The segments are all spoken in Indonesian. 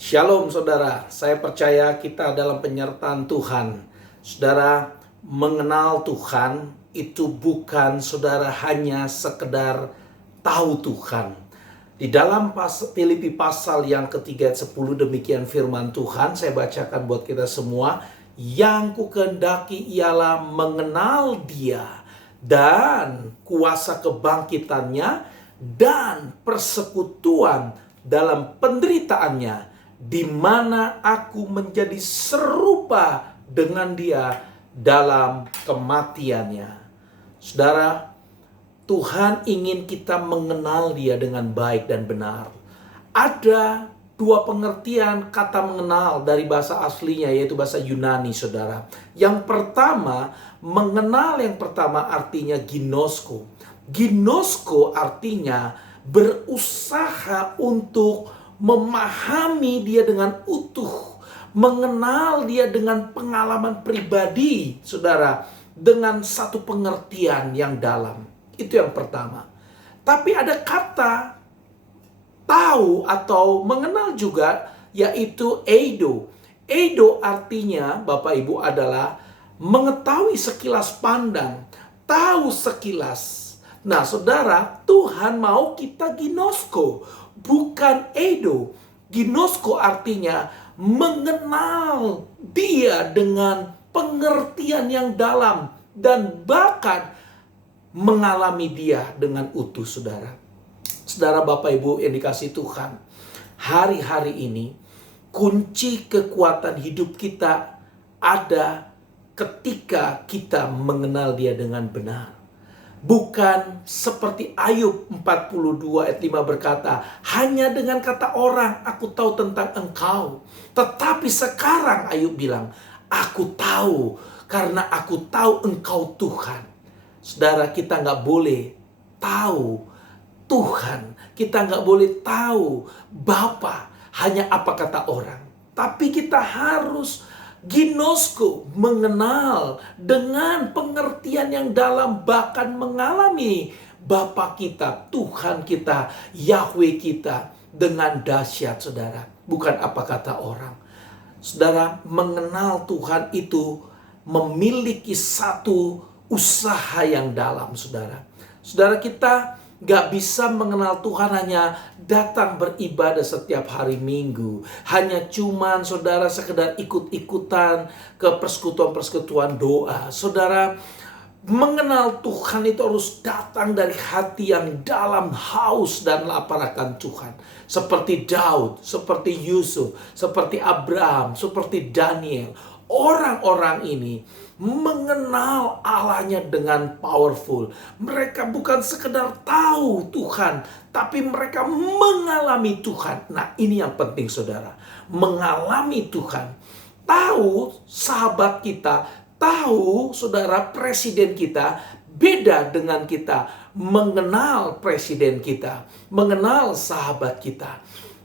Shalom saudara, saya percaya kita dalam penyertaan Tuhan. Saudara, mengenal Tuhan itu bukan saudara hanya sekedar tahu Tuhan. Di dalam Filipi pasal yang ketiga ayat 10 demikian firman Tuhan, saya bacakan buat kita semua. Yang kukehendaki ialah mengenal Dia dan kuasa kebangkitannya dan persekutuan dalam penderitaannya, di mana aku menjadi serupa dengan Dia dalam kematiannya. Saudara, Tuhan ingin kita mengenal Dia dengan baik dan benar. Ada dua pengertian kata mengenal dari bahasa aslinya, yaitu bahasa Yunani, saudara. Yang pertama, mengenal yang pertama artinya ginosko. Ginosko artinya berusaha untuk memahami Dia dengan utuh, mengenal Dia dengan pengalaman pribadi, saudara, dengan satu pengertian yang dalam. Itu yang pertama. Tapi ada kata tahu atau mengenal juga, yaitu eido. Eido artinya, Bapak Ibu, adalah mengetahui sekilas pandang, tahu sekilas. Nah, saudara, Tuhan mau kita ginosko, bukan eido. Ginosko artinya mengenal Dia dengan pengertian yang dalam dan bahkan mengalami Dia dengan utuh, saudara. Saudara, Bapak Ibu yang dikasihi Tuhan, hari-hari ini kunci kekuatan hidup kita ada ketika kita mengenal Dia dengan benar. Bukan seperti Ayub 42 ayat 5 berkata, hanya dengan kata orang aku tahu tentang engkau. Tetapi sekarang Ayub bilang, aku tahu karena aku tahu engkau Tuhan. Saudara, kita nggak boleh tahu Tuhan, kita nggak boleh tahu Bapa hanya apa kata orang. Tapi kita harus ginosko, mengenal dengan pengertian yang dalam, bahkan mengalami Bapa kita, Tuhan kita, Yahweh kita dengan dahsyat, saudara. Bukan apa kata orang. Saudara, mengenal Tuhan itu memiliki satu usaha yang dalam, saudara. Saudara, kita gak bisa mengenal Tuhan hanya datang beribadah setiap hari Minggu. Hanya cuman saudara sekedar ikut-ikutan ke persekutuan-persekutuan doa. Saudara, mengenal Tuhan itu harus datang dari hati yang dalam, haus dan lapar akan Tuhan. Seperti Daud, seperti Yusuf, seperti Abraham, seperti Daniel. Orang-orang ini mengenal Allahnya dengan powerful. Mereka bukan sekedar tahu Tuhan, tapi mereka mengalami Tuhan. Nah, ini yang penting, saudara. Mengalami Tuhan. Tahu sahabat kita, tahu saudara presiden kita, beda dengan kita mengenal presiden kita, mengenal sahabat kita.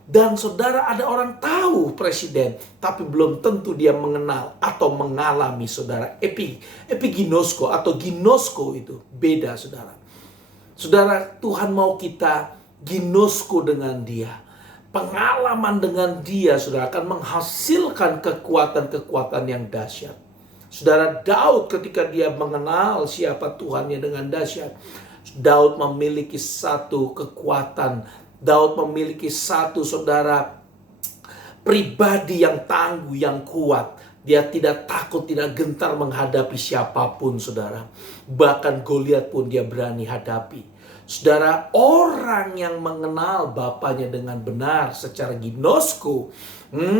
Dan saudara, ada orang tahu presiden, tapi belum tentu dia mengenal atau mengalami, saudara. Epiginosko atau ginosko itu beda, saudara. Saudara, Tuhan mau kita ginosko dengan Dia. Pengalaman dengan Dia, saudara, akan menghasilkan kekuatan-kekuatan yang dahsyat. Saudara, Daud ketika dia mengenal siapa Tuhannya dengan dahsyat, Daud memiliki satu kekuatan. Daud memiliki satu, saudara, pribadi yang tangguh, yang kuat. Dia tidak takut, tidak gentar menghadapi siapapun, saudara. Bahkan Goliat pun dia berani hadapi. Saudara, orang yang mengenal Bapaknya dengan benar secara ginosko,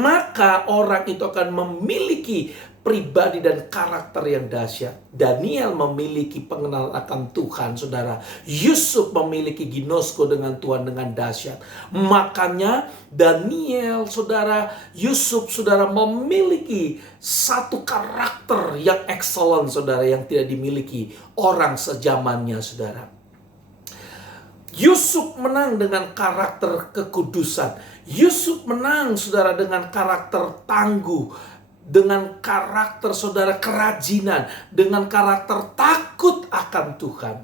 maka orang itu akan memiliki pribadi dan karakter yang dahsyat. Daniel memiliki pengenalan akan Tuhan, saudara. Yusuf memiliki ginosko dengan Tuhan dengan dahsyat. Makanya Daniel, saudara, Yusuf, saudara, memiliki satu karakter yang excellent, saudara, yang tidak dimiliki orang sejamannya, saudara. Yusuf menang dengan karakter kekudusan. Yusuf menang, saudara, dengan karakter tangguh, dengan karakter, saudara, kerajinan, dengan karakter takut akan Tuhan.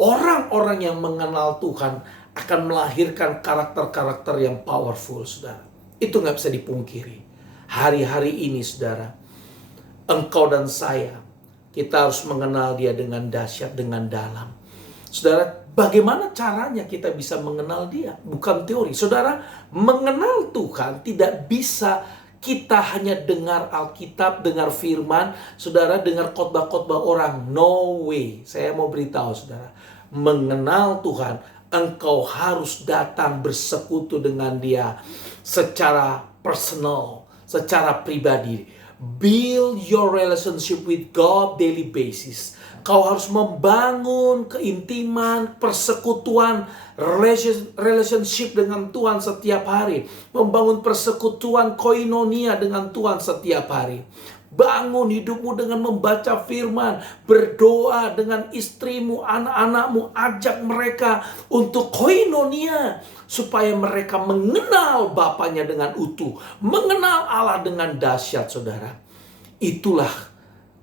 Orang-orang yang mengenal Tuhan akan melahirkan karakter-karakter yang powerful, saudara. Itu nggak bisa dipungkiri. Hari-hari ini saudara, engkau dan saya, kita harus mengenal dia dengan dahsyat, dengan dalam. Saudara, bagaimana caranya kita bisa mengenal dia? Bukan teori. Saudara, mengenal Tuhan tidak bisa kita hanya dengar Alkitab, dengar firman, saudara dengar khotbah-khotbah orang. No way. Saya mau beritahu saudara, mengenal Tuhan, engkau harus datang bersekutu dengan dia secara personal, secara pribadi. Build your relationship with God daily basis. Kau harus membangun keintiman, persekutuan, relationship dengan Tuhan setiap hari. Membangun persekutuan koinonia dengan Tuhan setiap hari. Bangun hidupmu dengan membaca firman, berdoa dengan istrimu, anak-anakmu, ajak mereka untuk koinonia, supaya mereka mengenal Bapanya dengan utuh, mengenal Allah dengan dahsyat, saudara. Itulah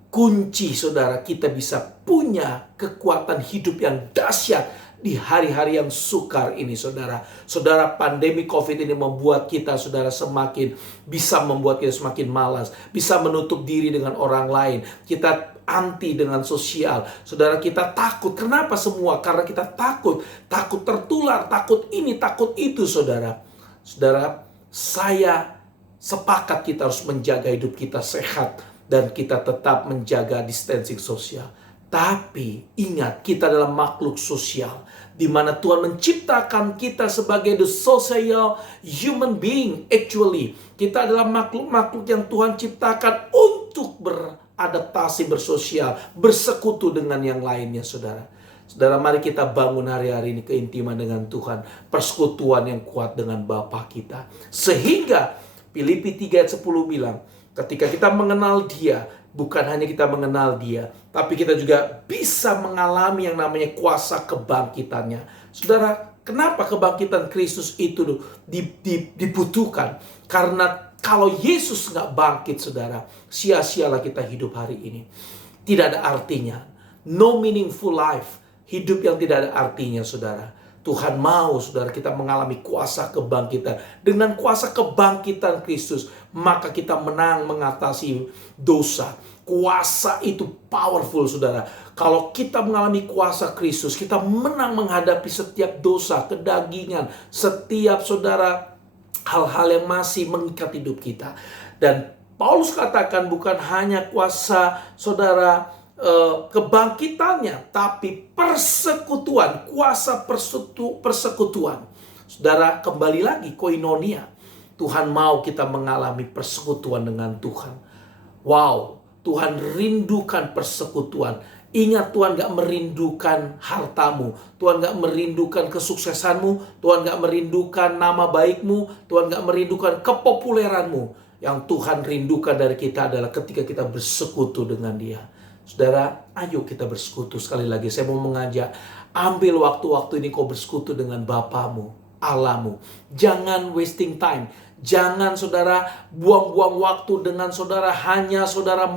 kunci, saudara, kita bisa punya kekuatan hidup yang dahsyat di hari-hari yang sukar ini, saudara. Saudara, pandemi COVID ini membuat kita, saudara, semakin bisa membuat kita semakin malas, bisa menutup diri dengan orang lain. Kita anti dengan sosial. Saudara, kita takut. Kenapa semua? Karena kita takut. Takut tertular, takut ini, takut itu, saudara. Saudara, saya sepakat kita harus menjaga hidup kita sehat dan kita tetap menjaga distancing sosial. Tapi ingat, kita adalah makhluk sosial, di mana Tuhan menciptakan kita sebagai the social human being. Actually, kita adalah makhluk-makhluk yang Tuhan ciptakan untuk beradaptasi, bersosial, bersekutu dengan yang lainnya, saudara. Saudara, mari kita bangun hari-hari ini keintiman dengan Tuhan, persekutuan yang kuat dengan Bapa kita. Sehingga Filipi 3 ayat 10 bilang, ketika kita mengenal Dia, bukan hanya kita mengenal Dia, tapi kita juga bisa mengalami yang namanya kuasa kebangkitannya. Saudara, kenapa kebangkitan Kristus itu dibutuhkan? Karena kalau Yesus nggak bangkit, saudara, sia-sialah kita hidup hari ini. Tidak ada artinya. No meaningful life. Hidup yang tidak ada artinya, saudara. Tuhan mau, saudara, kita mengalami kuasa kebangkitan. Dengan kuasa kebangkitan Kristus, maka kita menang mengatasi dosa. Kuasa itu powerful, saudara. Kalau kita mengalami kuasa Kristus, kita menang menghadapi setiap dosa, kedagingan, setiap, saudara, hal-hal yang masih mengikat hidup kita. Dan Paulus katakan bukan hanya kuasa, saudara, kebangkitannya, tapi persekutuan, kuasa persekutuan. Saudara, kembali lagi koinonia. Tuhan mau kita mengalami persekutuan dengan Tuhan. Wow, Tuhan rindukan persekutuan. Ingat, Tuhan gak merindukan hartamu, Tuhan gak merindukan kesuksesanmu, Tuhan gak merindukan nama baikmu, Tuhan gak merindukan kepopuleranmu. Yang Tuhan rindukan dari kita adalah ketika kita bersekutu dengan Dia. Saudara, ayo kita bersekutu. Sekali lagi saya mau mengajak, ambil waktu-waktu ini kau bersekutu dengan Bapamu, Allahmu. Jangan wasting time. Jangan, saudara, buang-buang waktu dengan saudara hanya, saudara,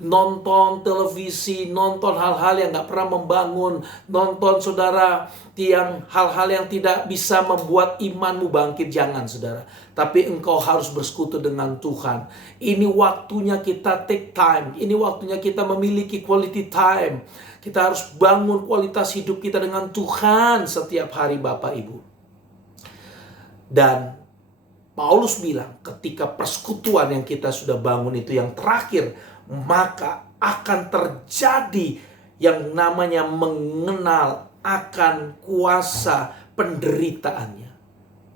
nonton televisi, nonton hal-hal yang gak pernah membangun, nonton, saudara, yang hal-hal yang tidak bisa membuat imanmu bangkit. Jangan, saudara. Tapi engkau harus bersekutu dengan Tuhan. Ini waktunya kita take time. Ini waktunya kita memiliki quality time. Kita harus bangun kualitas hidup kita dengan Tuhan setiap hari, Bapak Ibu. Dan Paulus bilang, ketika persekutuan yang kita sudah bangun itu yang terakhir, maka akan terjadi yang namanya mengenal akan kuasa penderitaannya.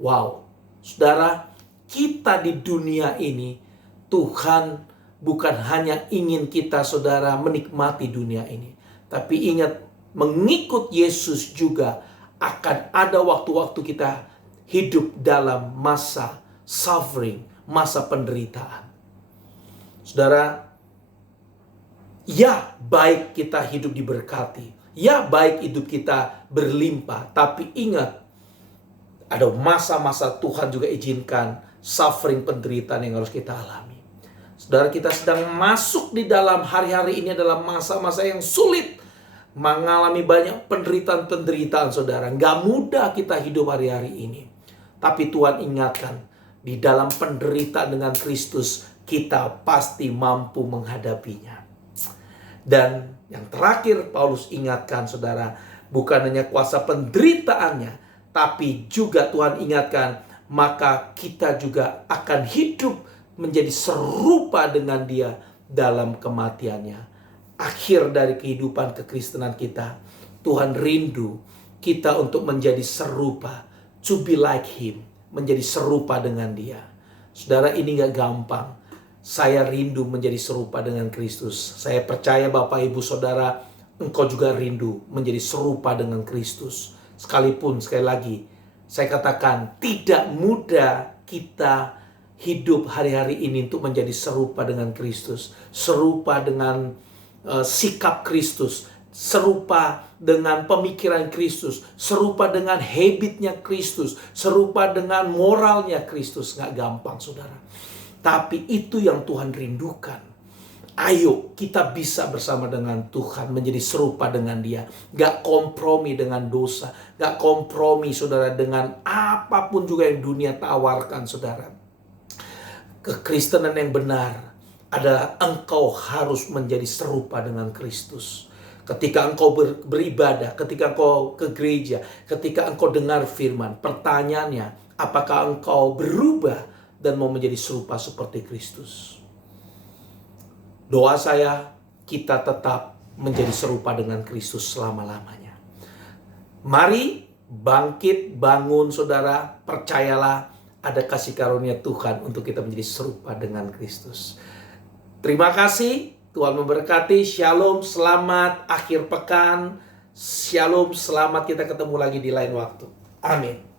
Wow, saudara, kita di dunia ini, Tuhan bukan hanya ingin kita, saudara, menikmati dunia ini. Tapi ingat, mengikut Yesus juga akan ada waktu-waktu kita hidup dalam masa suffering, masa penderitaan. Saudara, ya baik kita hidup diberkati, ya baik hidup kita berlimpah, tapi ingat, ada masa-masa Tuhan juga izinkan suffering, penderitaan yang harus kita alami. Saudara, kita sedang masuk di dalam hari-hari ini adalah masa-masa yang sulit, mengalami banyak penderitaan-penderitaan, saudara. Gak mudah kita hidup hari-hari ini. Tapi Tuhan ingatkan, Di dalam penderitaan dengan Kristus, kita pasti mampu menghadapinya. Dan yang terakhir Paulus ingatkan saudara, bukan hanya kuasa penderitaannya, tapi juga Tuhan ingatkan, maka kita juga akan hidup menjadi serupa dengan dia dalam kematiannya. Akhir dari kehidupan kekristenan kita, Tuhan rindu kita untuk menjadi serupa, to be like him, menjadi serupa dengan dia. Saudara, ini gak gampang. Saya rindu menjadi serupa dengan Kristus. Saya percaya Bapak Ibu Saudara, engkau juga rindu menjadi serupa dengan Kristus. Sekalipun sekali lagi saya katakan, tidak mudah kita hidup hari-hari ini untuk menjadi serupa dengan Kristus, serupa dengan sikap Kristus, serupa dengan pemikiran Kristus, serupa dengan habitnya Kristus, serupa dengan moralnya Kristus. Nggak gampang saudara. Tapi itu yang Tuhan rindukan. Ayo kita bisa bersama dengan Tuhan menjadi serupa dengan dia. Gak kompromi dengan dosa. Gak kompromi saudara dengan apapun juga yang dunia tawarkan saudara. Kekristenan yang benar adalah engkau harus menjadi serupa dengan Kristus. Ketika engkau beribadah, ketika engkau ke gereja, ketika engkau dengar firman, pertanyaannya, apakah engkau berubah dan mau menjadi serupa seperti Kristus? Doa saya, kita tetap menjadi serupa dengan Kristus selama-lamanya. Mari bangkit, bangun saudara, percayalah ada kasih karunia Tuhan untuk kita menjadi serupa dengan Kristus. Terima kasih, Tuhan memberkati. Shalom, selamat akhir pekan. Shalom, selamat kita ketemu lagi di lain waktu. Amin.